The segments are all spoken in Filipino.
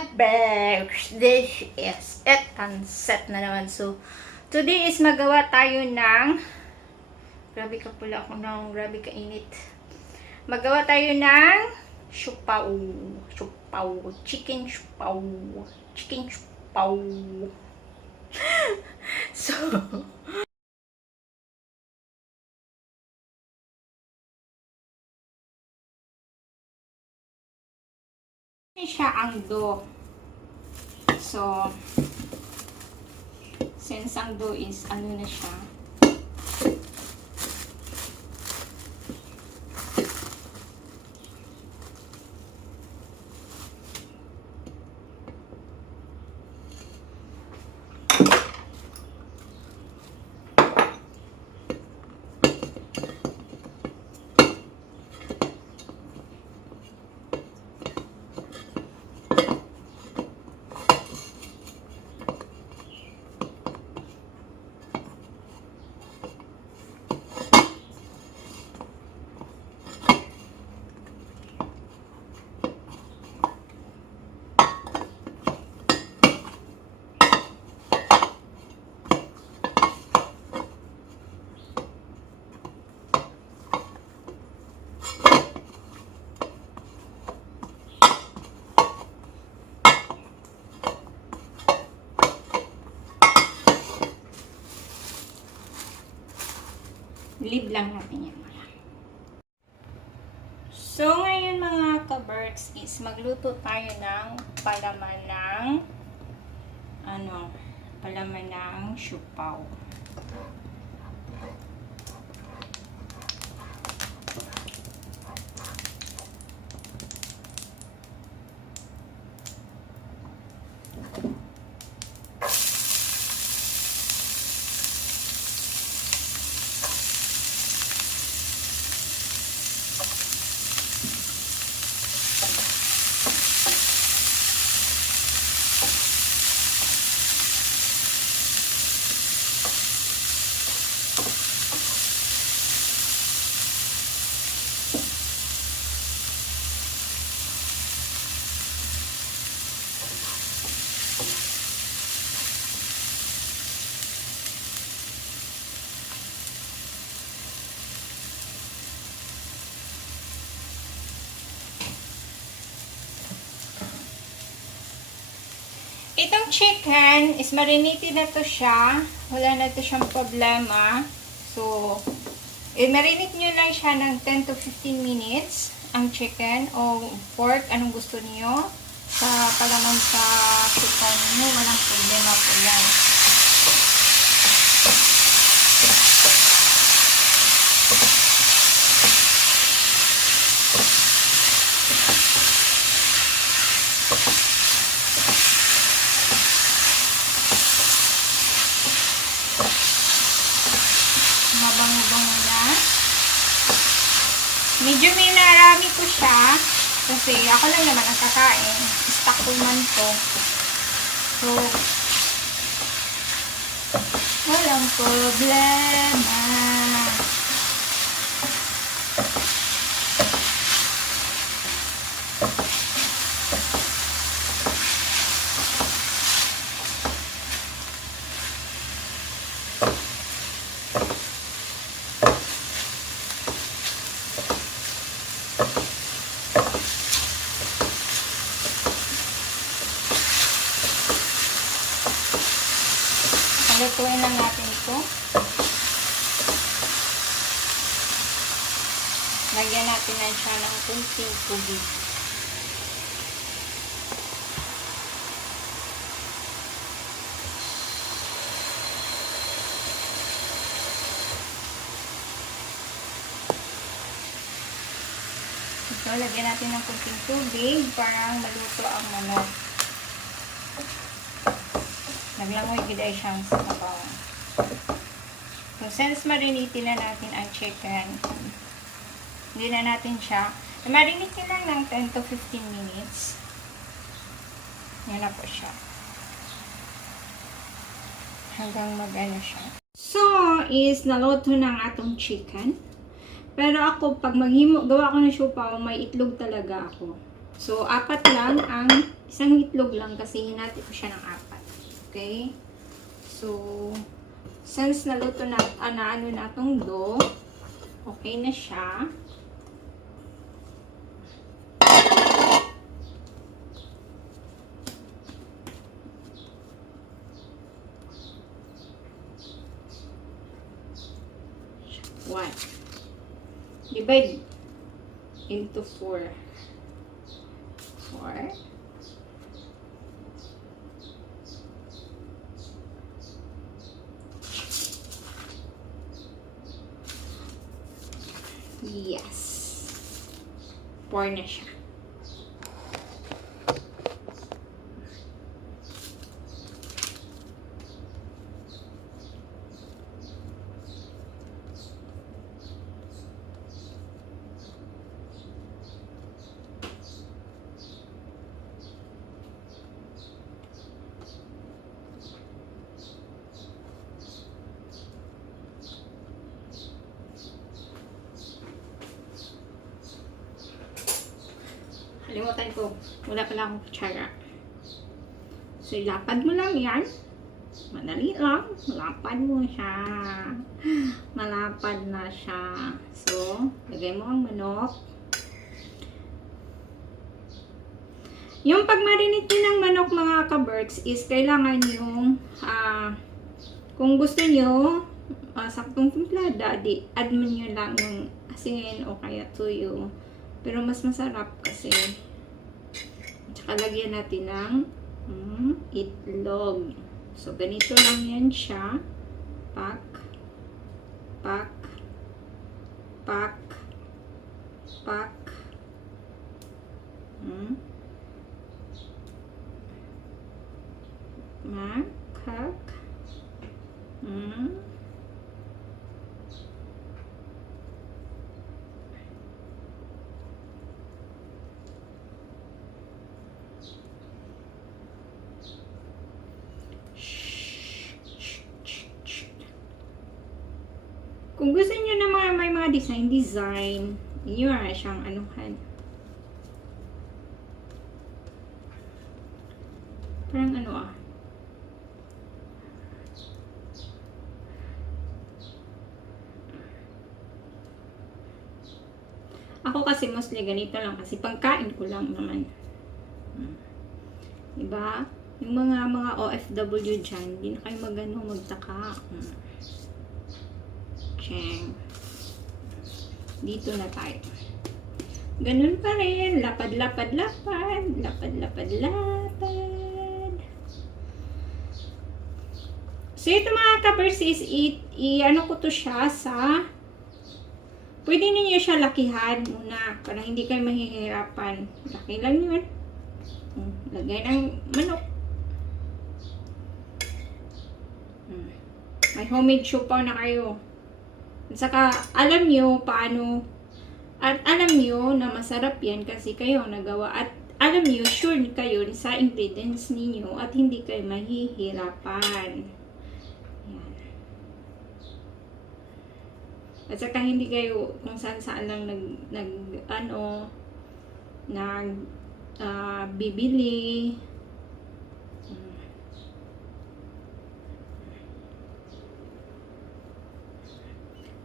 Next dish is pancit na naman. So, today is magawa tayo ng, grabe ka pula ako ng, grabe ka init. Magawa tayo ng siupaw. Chicken siupaw. So, siya ang dough. So, since ang dough is ano na siya, leave lang natin yan. So, ngayon mga ka-birds is magluto tayo ng palaman ng siupaw. Itong chicken is marinated na to siya. Wala na to siyang problema. So, marinate nyo lang siya ng 10 to 15 minutes ang chicken o pork, anong gusto niyo. Sa palaman sa chicken nyo, walang problema po yan. Mabango-bango na. Medyo minarami ko siya kasi ako lang naman ang kakain. Stock ko man to. So, walang problema. Lutuin lang natin ito. Lagyan natin na siya ng kunting tubig. Ito, lagyan natin ng kunting tubig para maluto ang manok. Naglangoy gid ay siyang sabaw. So, since marinate na natin ang chicken, hindi na natin siya. Marinate lang ng 10 to 15 minutes. Yan na po siya. Hanggang mag-ano siya. So, is naluto ng atong chicken. Pero ako, pag gawa ko ng siupaw, may itlog talaga ako. So, 4 lang ang isang itlog lang kasi hinati ko siya ng 4. Okay? So, since naluto na, ano na itong dough, okay na siya. One. Divide into 4. 4. Yes. 4 na siya. Kalimutan ko. Wala pala akong kutsara. So, ilapad mo lang yan. Madali lang. Malapad mo siya. Malapad na siya. So, lagay mo ang manok. Yung pag-marinate nyo ng manok, mga ka-berks, is kailangan yung, kung gusto nyo, saktong timplada, add mo nyo lang yung asin o kaya tuyo. Pero mas masarap kasi tsaka lagyan natin ng itlog. So, ganito lang yan siya. Pak, pak, pak, pak. Makak. Kung gusto niyo na may mga design, yun na siyang anuhan. Parang ano Ako kasi mostly ganito lang kasi pagkain ko lang naman. Diba? Yung mga OFW dyan, hindi na kayo magtaka. Cheng. Dito na tayo. Ganun pa rin. Lapad, lapad, lapad. Lapad, lapad, lapad. So, ito mga kapers is ano ko to siya sa pwede ninyo siya lakihan muna para hindi kayo mahihirapan. Laki lang yun. Lagay ng manok. May homemade siopaw na kayo. At saka, alam nyo paano, at alam nyo na masarap yan kasi kayo ang nagawa. At alam nyo, sure kayo sa ingredients ninyo at hindi kayo mahihirapan. Yan. At saka hindi kayo kung saan lang bibili.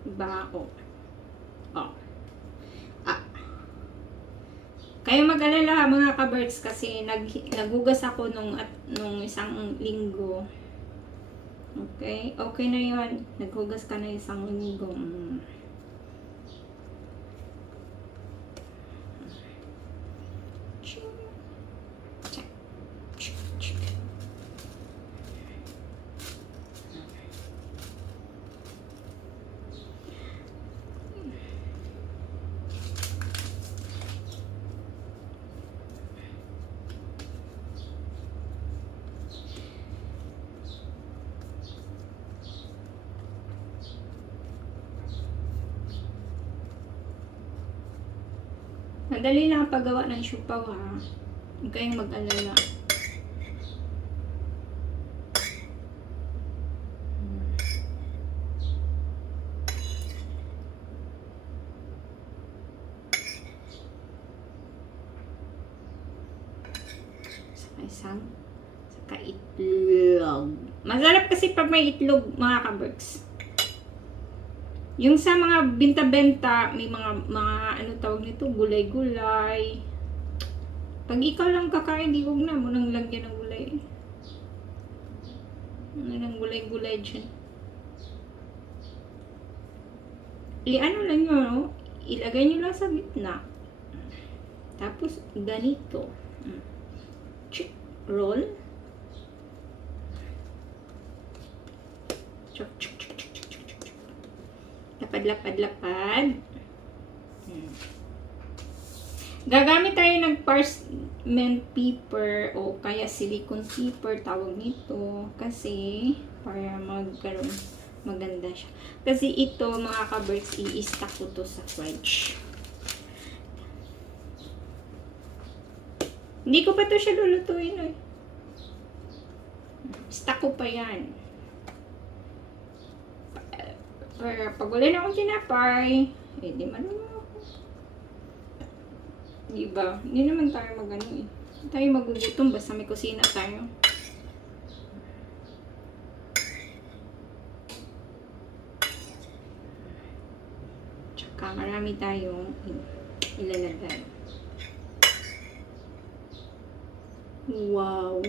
Diba? Kayo mag-alala mga ka-birds kasi nagugas ako nung isang linggo. Okay? Okay na yun. Naghugas ka na isang linggo. Madali lang ang paggawa ng siopaw ha. Huwag kayong mag-alala. isang saka itlog. Masarap kasi pag may itlog, mga kaberks. Yung sa mga binta-benta, may mga ano tawag nito, gulay-gulay. Pag ikaw lang kakain, di huwag na mo nang lagyan ng gulay. Ano ng gulay-gulay dyan. I-ano lang nyo, no? Ilagay nyo lang sa gitna. Tapos, ganito. Roll. Chok, chok, chok, chok, chok, chok, chok. Lapad, lapad, lapad. Gagamit tayo ng parchment paper o kaya silicone paper, tawag nito. Kasi, para magkaroon, maganda siya. Kasi ito, mga kaberks, i-stack ko to sa fridge. Hindi ko pa to siya lulutuin, eh. Stack ko pa yan. Pag wala na akong tinapay, eh, di marunong ako. Diba? Hindi naman tayo mag-ano, eh. Hindi tayo magugutom, basta may kusina tayo. Tsaka marami tayong ilalagay. Wow!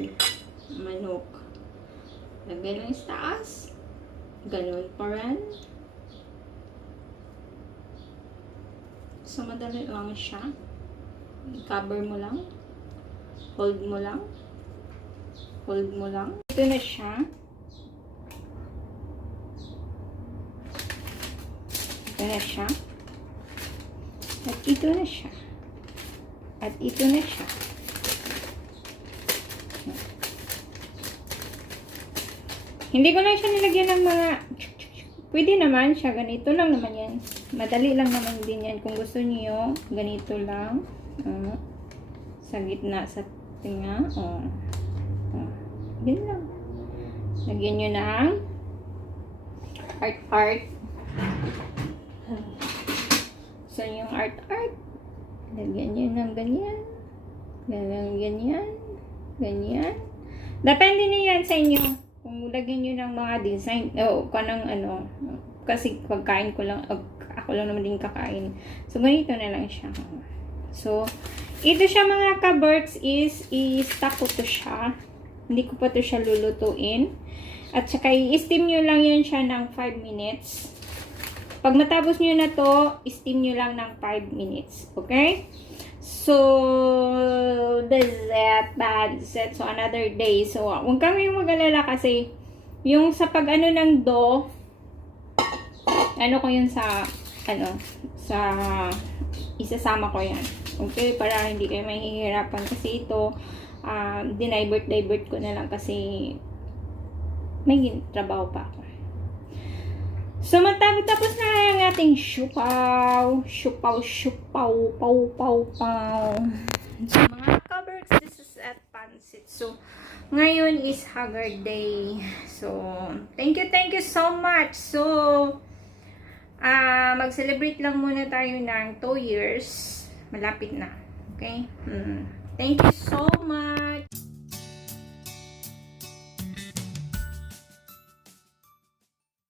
Manok. Lagay lang sa taas. Ganun pa rin. So, madali lang siya. I-cover mo lang. Hold mo lang. Hold mo lang. Ito na siya. Ito na siya. At ito na siya. At ito na siya. Hindi ko lang siya nilagyan ng mga... Pwede naman siya. Ganito lang naman yan. Madali lang naman din yan. Kung gusto niyo, ganito lang. Sa gitna, sa tinga. Ganyan lang. Lagyan nyo ng art. So, yung art. Lagyan nyo ng ganyan. Ganyan. Depende na yan sa inyo. Kung lagyan nyo ng mga design, kanang ano, kasi pagkain ko lang, ako lang naman din kakain. So, ganito na lang siya. So, ito siya mga kaberks is, i-stack ko to siya. Hindi ko pa to siya lulutuin. At saka, i-steam nyo lang yan siya ng 5 minutes. Pag matapos nyo na to, i-steam nyo lang ng 5 minutes. Okay? So, that's it. So, another day. So, huwag kami mag-alala kasi yung sa pag-ano ng dough, ano ko yun sa isasama ko yan. Okay? Para hindi kayo mahihirapan kasi ito, dinivert ko na lang kasi may trabaho pa ako. So, matapos na ang ating siupaw, paw. So, mga kaberks, this is at Pansit. So, ngayon is Haggard Day. So, thank you so much. So, mag-celebrate lang muna tayo ng 2 years. Malapit na. Okay? Thank you so much.